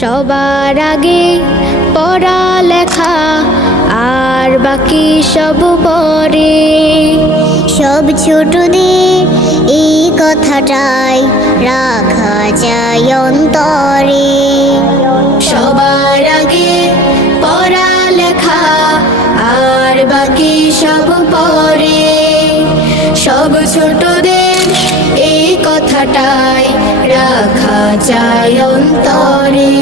সবার আগে পড়ালেখা আর বাকি সব পরে। সব ছোটদের এই কথাটাই রাখা যায় অন্তরে। সবার আগে পড়ালেখা আর বাকি সব পরে। সব ছোটদের এই কথাটাই রাখা যায় অন্তরে।